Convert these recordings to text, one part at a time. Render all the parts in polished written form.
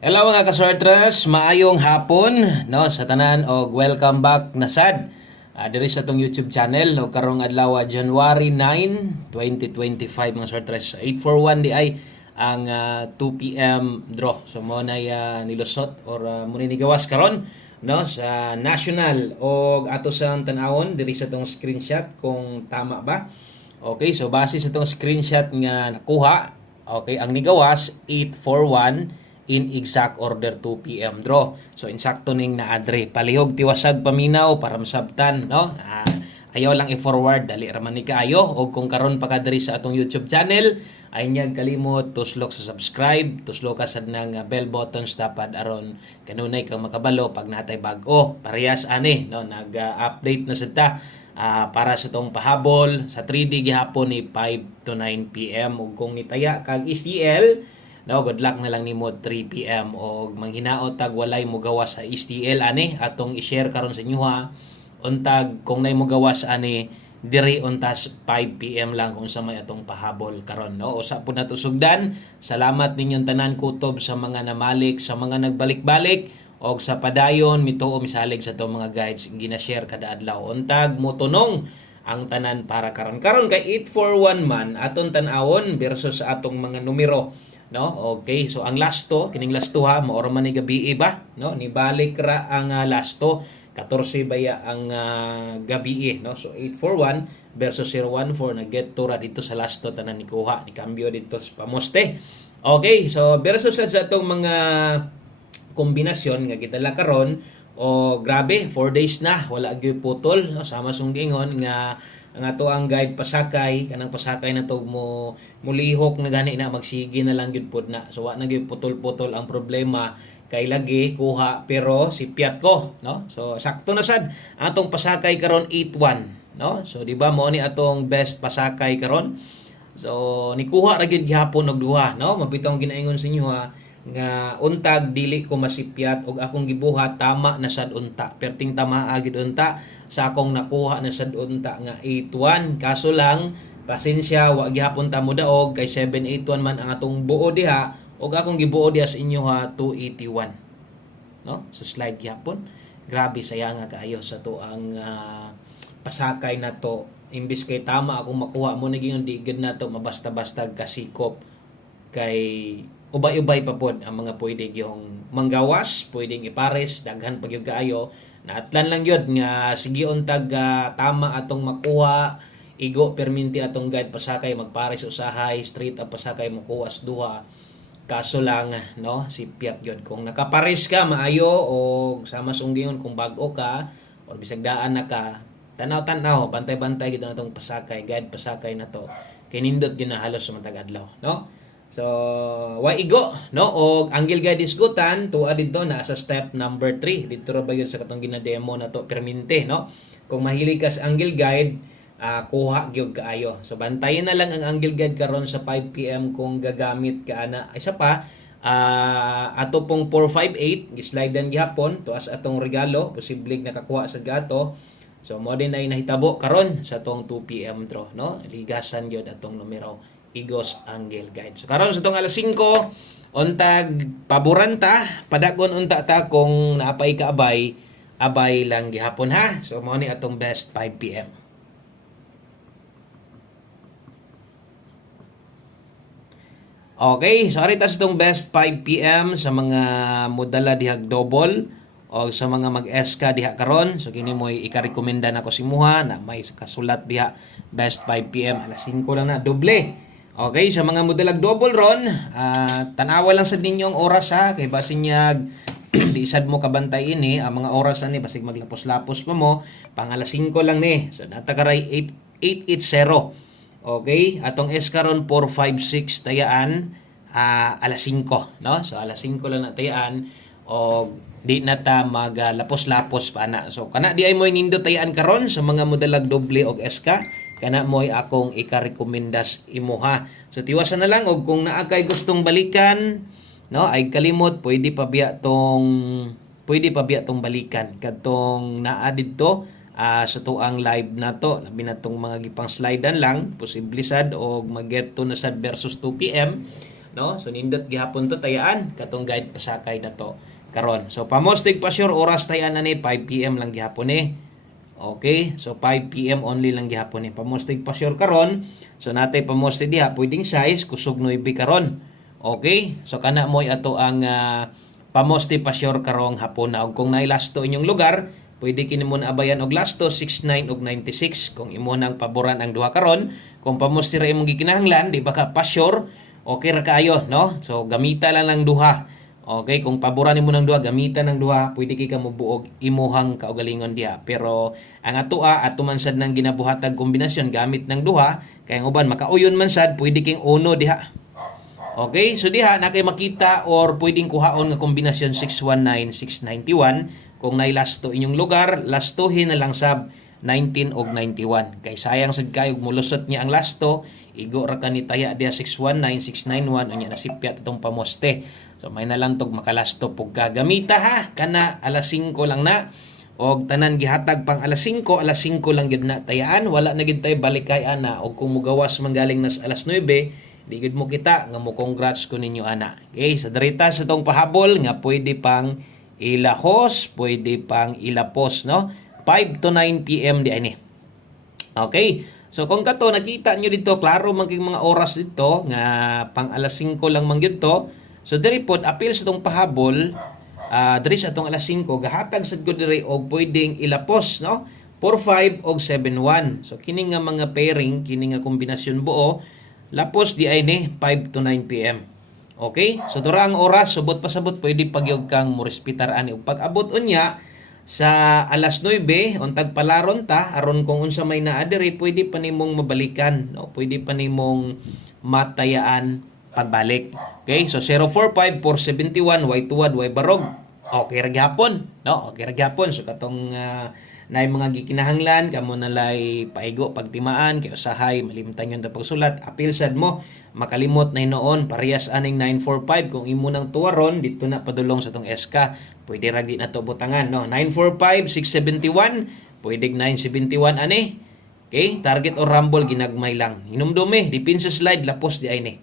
Hello mga kasortres, maayong hapon no sa tanan og welcome back na sad diri sa tong YouTube channel og karong adlaw January 9, 2025 mga sortres 841 di ay ang 2 PM draw. So mo na nilusot or mo ni gawas karon no sa national og ato sa tan-awon diri sa tong screenshot kung tama ba. Okay, so base sa tong screenshot nga nakuha, okay, ang nigawas 841 in exact order 2 PM draw. So insakto ning naadre. Palihog tiwasag paminaw para masabtan, no? Ayaw lang i-forward dali ra man ni kaayo og kung karon pa ka diri sa atong YouTube channel ay niyag kalimot tuslok sa subscribe, tuslok ka sad nang bell buttons dapat aron kanunay kang makabalo pag natay bag-o. Parehas ani, no? Nag-update na sad ta para sa tong pahabol sa 3D gihapon ni 5 to 9 PM ug kung nitaya kag STL no, good luck na lang nimo 3 PM og manghinaot tag walay mo gawas sa STL ani atong i-share karon sa inyo ha. Untag kung nay mo gawas ani diri untas 5 PM lang kung sa may atong pahabol karon no. Usa pud nato sugdan. Salamat ninyong tanan kutob sa mga namalik, sa mga nagbalik-balik og sa padayon mituo misalig sa atong mga guides gina-share kada adlaw. Untag motunong ang tanan para karon kay 841 man aton tan-awon versus sa atong mga numero. No, okay, so ang lasto kining lasto ha maoro man ni gabi ba, no, ni balik ra ang lasto 14 baya ang gabi, no. So 841 versus 014 na get to ra dito sa lasto tanan ni kuha ni kambyo dito sa pamoste. Okay, so versus sa atong mga kombinasyon nga gitala karon o grabe 4 days na wala gyud putol, no, sama sunggingon nga ang ato ang guide pasakay kanang pasakay na to mo mulihok na gani na magsige na lang gyud pud na, so wa na gyud putol-putol ang problema kay lagi kuha pero si piat ko, no. So sakto na sad atong pasakay karon 81, no. So di ba mo ni atong best pasakay karon, so nikuha ra gyud gihapon og duha, no. Mabitaw ginaingon sa inyo ha nga untag dili ko masipyat og akong gibuhat tama na sad unta perting tamaa gid unta sa akong nakuha na sad unta nga 81, kaso lang pasensya wa gihapon ta mo daog kay 781 man ang atong buo diha og akong gibuo diha sa inyo ha 281, no. So slide gihapon, grabe sayang nga kaayo sa to ang pasakay na to imbis kay tama akong makuha mo naging di gid na to mabasta-basta kasikop kay ubay-ubay pa pod ang mga pwede yung manggawas, pwedeng ipares, daghan pag yung kaayo. Naatlan lang yun nga sige untag tama atong makuha, igo perminti atong guide pasakay magpares usahay, straight up pasakay makuha as duha. Kaso lang, no, si piat yun. Kung nakapares ka, maayo, o sama sunggingon kung bago ka, o bisag daan na ka, tanaw-tanaw, bantay-bantay gito na itong pasakay, guide pasakay na to. Kinindot yun na halos sa matag adlaw, no? So, wa igo, no? O angle guide isgutan, tuwa dito na sa step number 3. Dito ra ba yun sa katong gina-demo na to, perminte, no? Kung mahilig ka sa angle guide, kuha gyud kaayo. So, bantayan na lang ang angle guide karon sa 5 PM kung gagamit ka ana. Isa pa, ato pong 458, gislide dan gihapon, tuas atong regalo, posibleng nakakuha sa gato. So, mo din ay nahitabo karon sa tong 2 PM draw, no? Ligasan gyud atong numero. Igos Angle Guide. So karon sa tong alas 5 untag paboranta padagon unta ta kung naapay ka abay lang gihapon ha. So mao ni atong best 5 PM. Okay, sorry tas itong best 5 PM sa mga modala dihag double o sa mga mag-SK diha karon. So kini mo ika-rekomenda nako si Muha na may kasulat diha best 5 PM alas 5 lang na doble. Okay, sa mga modelag double ron, tanawa lang sa ninyong oras ha, kay basin niya di sad mo kabantay ini ang mga oras ani basig maglapos-lapos pa mo, pang alas 5 lang ni. So natakaray 880. Okay, atong S karon 456 tayaan alas 5, no? So alas 5 lang na tayaan o di na ta maglapos-lapos pa na. So kana di ay mo nindot tayaan karon sa mga modelag doble og SK kana mo'y akong ika-rekomendas imo ha. So tiwasan na lang og kung naa kay gustong balikan, no, ay kalimot pwede pa biya tong balikan kadtong naa didto sa tuang live na to, labi na tong mga gipang slidean lang, posible sad og mag-get to na sad versus 2 PM. no? So nindot gihapon to tayaan katong guide pasakay na to karon. So pamostig pa sure oras tayaan ani 5 PM lang gihapon eh. Okay? So 5 PM only lang gihapon eh. Pamostig pa sure karon. So natay pamostig diha pwedeng size kusog 9 karon. Okay? So kana moy ato ang pamosti pa sure karong hapon na. Og kung nailasto inyong lugar, pwede kini mo abayan og lasto 69 ug 96 kung imo nang paboran ang duha karon. Kung pamosti ra imong gikinahanglan, di ba ka pa sure, okay ra kaayo, no? So gamita lang ng duha. Okay, kung paboran nimo ng duha, gamitan ng duha, pwede kay ka mobuog imuhang kaugalingon diha. Pero ang ato man sad nang ginabuhatag kombinasyon gamit ng duha, kay ang uban makauyon man sad, pwede king uno diha. Okay, so diha na kay makita or pwedeng kuhaon nga kombinasyon 619, 691 kung nailasto inyong lugar, lastohin na lang sab 19 og 91. Kay sayang sad kayo mulusot niya ang lasto, igo ra kanitaya diha 619, 691 unya nasipyat itong pamoste. So may nalantog makalasto pug gagamita ha kana alas 5 lang na og tanan gihatag pang alas 5 lang gid na tayaan, wala na gid tay balikay ana og kung mugawas manggaling nas alas 9 di gid mo kita nga mo congrats ko ninyo ana. Okay, sa darita sa tong pahabol nga pwede pang ilahos, pwede pang ilapos, no? 5 to 9 PM di ani. Okay. So kung kato nakita nyo dito, klaro man kay mga oras dito nga pang alas 5 lang man gyud to. So diri pod apil sa tong pahabol, diri sa tong alas 5 gahatag sad ko diri og pwedeng ilapos, no? 4-5 og 7-1. So kini nga mga pairing, kini nga kombinasyon buo, lapos di ay ni 5 to 9 PM. Okay? So dura ang oras, subot pasabot pwede pagyog kang morespitar ani ug pag-abot unya sa alas 9 untag palaron ta aron kung unsa may naa diri pwede pa nimong mabalikan, no? Pwede pa nimong matayaan pagbalik. Okay? So 045 471 y tuwad y barog. Okay ra gyapon, no? Okay ra gyapon. So katong na mga gikinahanglan kamo nalay paigo pagtimaan kay usahay malimtan yun ta pagsulat apil sad mo makalimot na hinoon parehas aning 945 kung imo nang tuwaron dito na padulong sa tong SK pwede ra di na to butangan, no? 945 671 pwede 971 ani. Okay, target or rumble ginagmay lang hinumdumi dipinsa slide lapos di ay ni.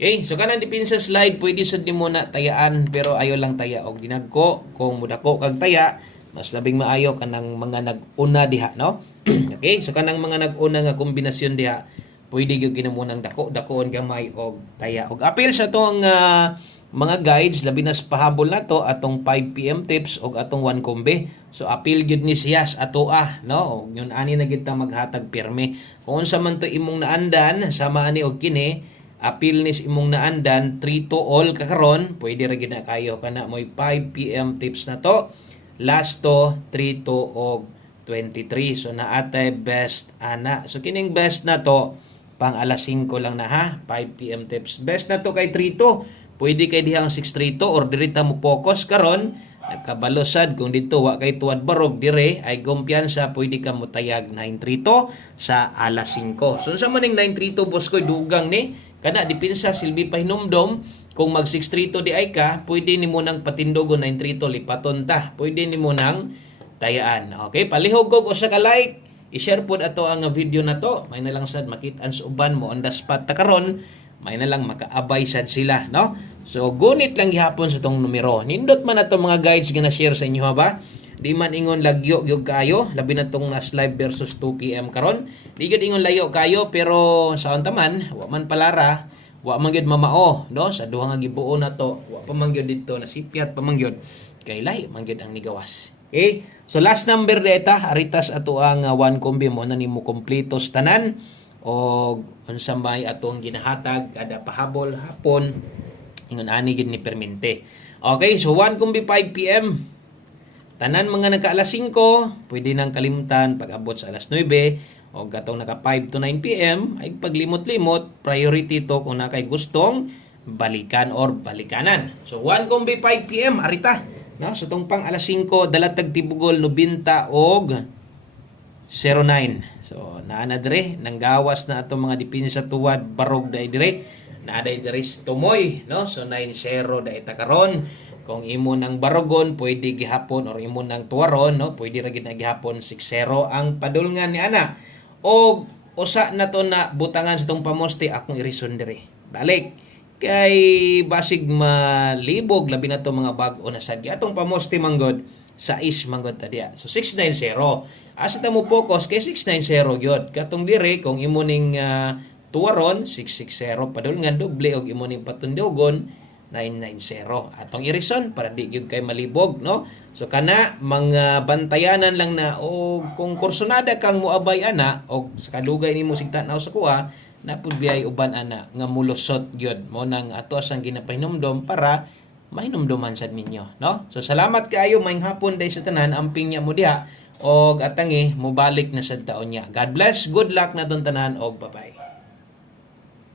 Okay, so kanang dipinsa slide pwede sad nimo na tayaan pero ayo lang taya og dinagko kung mudako kag taya mas labing maayo kanang mga nag-una diha, no? Okay, so kanang mga nag-una nga kombinasyon diha, pwede gyud ginamunang dakoon gamay og taya. Og apil sa tong mga guides labi na sa pahabol nato atong 5 PM tips og atong 1 kombe. So apil gyud ni siyas ato no? Og yun ani na gyud ta maghatag pirmi. Kung unsa man to imong naandan sama ani og kini, apil nis imong naandan 3 to all kakaron, pwede ra gyud na kayo kana moy 5 PM tips na to. Last to 3 to og 23. So naatay best ana. So kining best na to pang alas 5 lang na ha. 5 PM tips. Best na to kay 3 to. Pwede kay dihang 6 3 to or diri ta mo focus karon. Nagkabalosad kung dito wa kay tuwad barog dire ay gumpiyansa pwede ka mo tayag 9 3 to sa alas 5. So sa maning 9 3 to boss ko dugang ni kana dipinsa silbi pa hinumdom. Kung mag 6-3 to di ay ka, pwede ni mo nang patindogo 9-3 to lipaton ta. Pwede ni mo nang tayaan. Okay, palihog og usa ka like. I-share pod ato ang video na to. May na lang sad makit-an sa uban mo on the spot ta karon. May na lang makaabay sad sila, no? So gunit lang gihapon sa tong numero. Nindot man ato mga guides nga na-share sa inyo ha ba? Di man ingon lagyo gyud kayo, labi na tong nas live versus 2 PM karon. Di gid ingon layo kayo pero sa taman, wa man palara. Wa man gyud mamao, no? Sa duha nga gibuo na to, wa pa man gyud dito nasipyat pa man gyud. Kay lahi man gyud ang nigawas. Okay? So last number data, aritas ato ang 1 kombi mo na nimo kompletos tanan o unsa may atong ginahatag kada pahabol hapon ingon ani gid ni permente. Okay, so 1 kombi 5 PM. Tanan mga nagka alas 5, pwede nang kalimtan pag abot sa alas 9. O gatong naka 5 to 9 PM ay paglimot-limot, priority to kung na kay gustong balikan or balikanan. So 1 kombi 5 PM arita, no? So tong pang alas 5 dalatag tibugol 90 og 09. So naa na dire nanggawas na atong mga dipinsa tuwad barog dai dire. Naa dai dire tumoy, no? So 9-0 dai ta karon. Kung imo nang barogon pwede gihapon or imo nang tuwaron, no? Pwede ra gid na gihapon 6-0 ang padulngan ni ana. O usa na to na butangan sa tong pamoste akong irison dire. Balik. kay basig malibog labi na to mga bag-o na sad atong pamosti manggod sa is manggod ta diya. So 690. Asa ta mo focus kay 690 gyud. Katong dire kung imo ning tuwaron 660 padul nga doble og imo ning patundogon 990. Atong irison para di gyud kay malibog, no? So kana mga bantayanan lang na o kung kursunada kang moabay ana og sa kadugay nimo sig tanaw sa kuha na pud biyay uban ana nga mulusot gyud mo nang ato ang ginapahinumdom para mahinumduman sad ninyo, no? So salamat kaayo maayong hapon day sa tanan amping nya mo diha og atangi mobalik na sad taon niya. God bless, good luck na tanan og bye-bye.